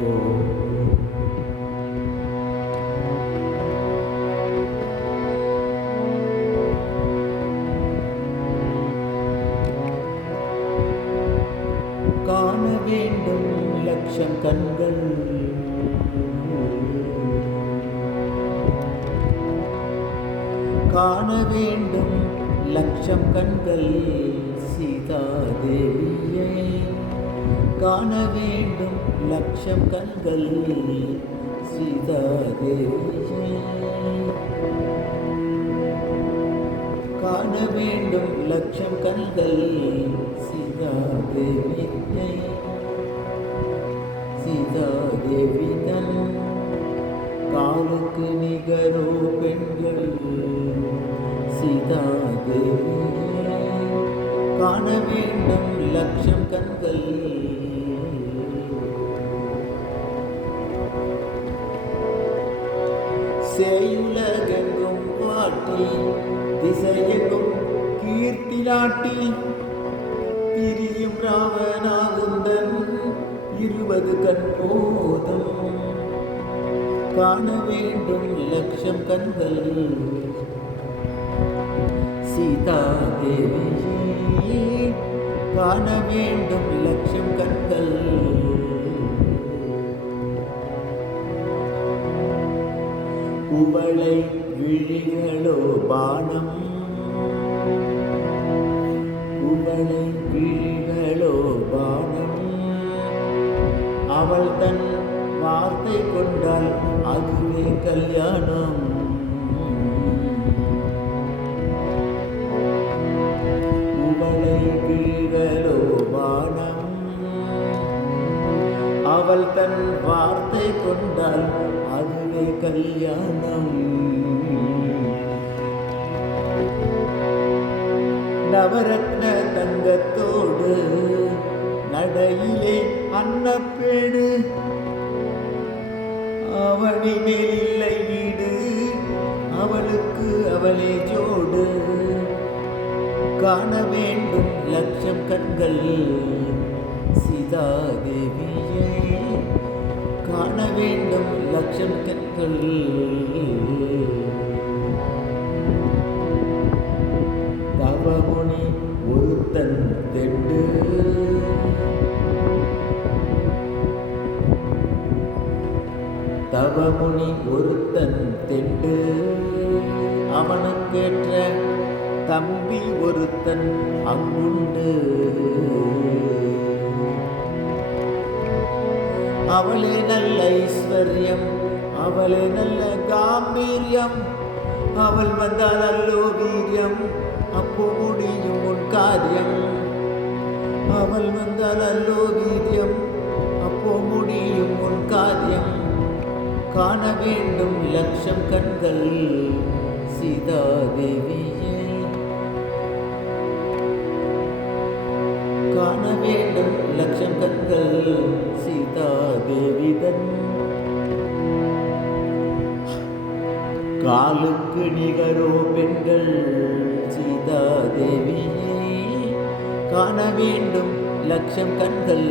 காண வேண்டும் லட்சம் கண்கள், காண வேண்டும் லட்சம் கண்கள் சீதா தேவியை, காண வேண்டும் லட்சம் கண்கள் சீதா தேவியை, காண வேண்டும் லட்சம் கண்கள் சீதா தேவியை, சீதா தேவிதன் காலுக்கு நிகரோ பெண்கள் சீதா தேவியை, காண வேண்டும் லட்சம் கண்கள். சேயுலகெங்கும் பாட்டி திசையெங்கும் கீர்த்தி நாட்டி திரியும் ராவணாகுந்தன் 20 கண் போதும், காண வேண்டும் லட்சம் கண்கள் சீதா தேவியை, காண வேண்டும் லட்சம் கண்கள். குவளை விழிகளோ பானம், குவளை விழிகளோ பானம், அவள் தன் வார்த்தை கொண்டால் அதுவே கல்யாணம். குவளை விழிகளோ பானம், அவள் தன் வார்த்தை கொண்டால் அதுவே கல்யாணம். நவரத்ன தங்கத்தோடு நடையிலே அன்னப்பேடு, அவனி மேலில்லை வீடு, அவளுக்கு அவளே ஜோடு, காண வேண்டும் லட்சம் கண்கள் சீதா தேவியை, காண வேண்டும் லட்சம் கண்கள். தவமுனி ஒருத்தன் தெண்டு, தவமுனி ஒருத்தன் தெண்டு, அவனுக்கேற்ற தம்பி ஒருத்தன் அங்குண்டு. அவளே நல்ல ஐஸ்வர்யம், அவளே நல்ல காம்பீரியம், அவள் வந்தால் அல்லோ வீரியம், அப்போ முடியும் உன் காரியம். அவள் வந்தால் அல்லோ வீரியம், அப்போ முடியும் உன் காரியம். காண வேண்டும் லட்சம் கண்கள் சீதா தேவியை, காண வேண்டும் லட்சம் கண்கள் சீதா தேவிதன் காலுக்கு நிகரோ பெண்கள் சீதா தேவியை, காண வேண்டும் லட்சம் கண்கள்.